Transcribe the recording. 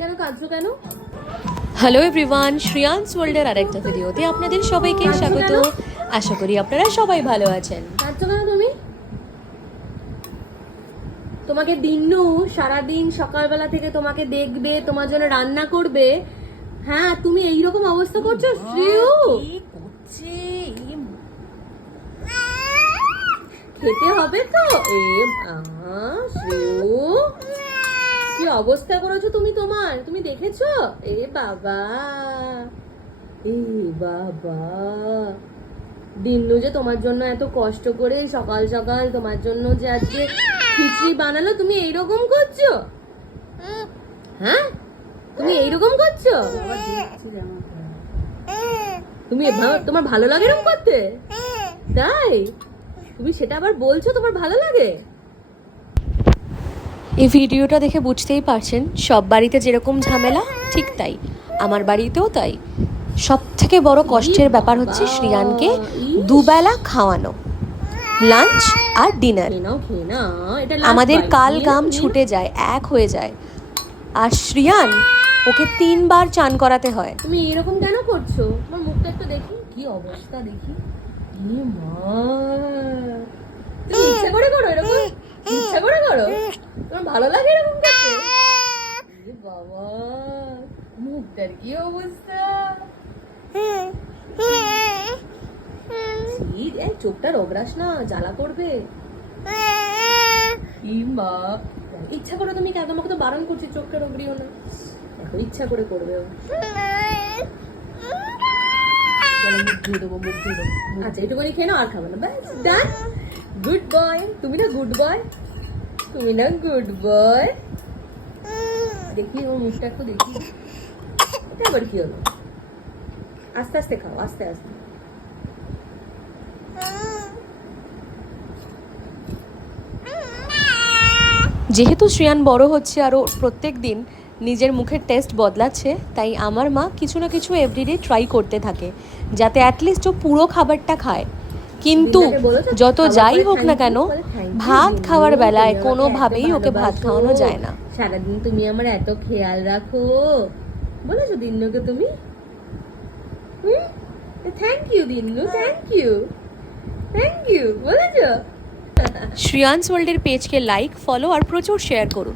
কেন কাঁদছো কেন? হ্যালো এভরিওয়ান, শ্রিয়ান্স ওয়ার্ল্ডের আরেকটা ভিডিওতে আপনাদের সবাইকে স্বাগত। আশা করি আপনারা সবাই ভালো আছেন। কাঁদছো কেন তুমি? তোমাকে দিন্নু সারাদিন সকালবেলা থেকে তোমাকে দেখবে, তোমার জন্য রান্না করবে। হ্যাঁ, তুমি এইরকম অবস্থা করছো শ্রেয়। খেতে হবে তো। শ্রেয়, কি অবস্থা করেছো তুমি তোমার? তুমি দেখেছো? এ বাবা, এ বাবা, দিন্নু যে তোমার জন্য এত কষ্ট করে সকাল সকাল তোমার জন্য যে আজকে খিচড়ি বানালো, তুমি এইরকম করছো? হ্যাঁ, তুমি এইরকম করছো? তুমি তোমার ভালো লাগে এরকম করতে? তাই তুমি সেটা আবার বলছো তোমার ভালো লাগে? এই ভিডিওটা দেখে বুঝতেই পারছেন, সব বাড়িতে যেরকম ঝামেলা ঠিক তাই আমার বাড়িতেও তাই। সব থেকে বড় কষ্টের ব্যাপার হচ্ছে শ্রিয়ানকে দুবেলা খাওয়ানো, লাঞ্চ আর ডিনার। আমাদের কাল গাম ছুটে যায়, এক হয়ে যায়। আর শ্রিয়ান, ওকে 3 বার চান করাতে হয়। তুমি এরকম কেন করছো? তোমার মুখটা একটু দেখি, কি অবস্থা দেখি। তুমি ইচ্ছা করে করো এরকম? ইচ্ছা করে করো? তোমার ভালো লাগে এরকম করতে? বাবা, মুখটার কি অবস্থা! চোখটা রগড়াস না, জ্বালা করবে। ইচ্ছা করে তুমি কেন? তোমাকে তো বারণ করছি চোখটা রগড়িও না। দেখো, ইচ্ছা করে করবে ও। আচ্ছা, এটুকুনি খেয়ে নাও, আর খাবে না। ব্যাস, ডান। Good boy. তুমি না গুড বয়, তুমি না গুড বয়। দেখি ওর মুখটা একটু দেখি। এটা আবার কি হলো? আস্তে আস্তে খাও, আস্তে আস্তে। যেহেতু শ্রিয়ান বড় হচ্ছে আর ও প্রত্যেক দিন নিজের মুখের টেস্ট বদলাচ্ছে, তাই আমার মা কিছু না কিছু এভরিডে ট্রাই করতে থাকে যাতে অ্যাটলিস্ট ও পুরো খাবারটা খায়। কিন্তু যত যাই হোক না কেন, ভাত খাওয়ার বেলায় কোনোভাবেই ওকে ভাত খাওয়ানো যায় না। সারাদিন তুমি আমার এত খেয়াল রাখো, বলেছো দিন্নুকে তুমি? Thank you Dinnu, thank you, thank you বলেছো। শ্রিয়ান্স ওয়ার্ল্ডের পেজকে লাইক, ফলো আর প্রচুর শেয়ার করুন।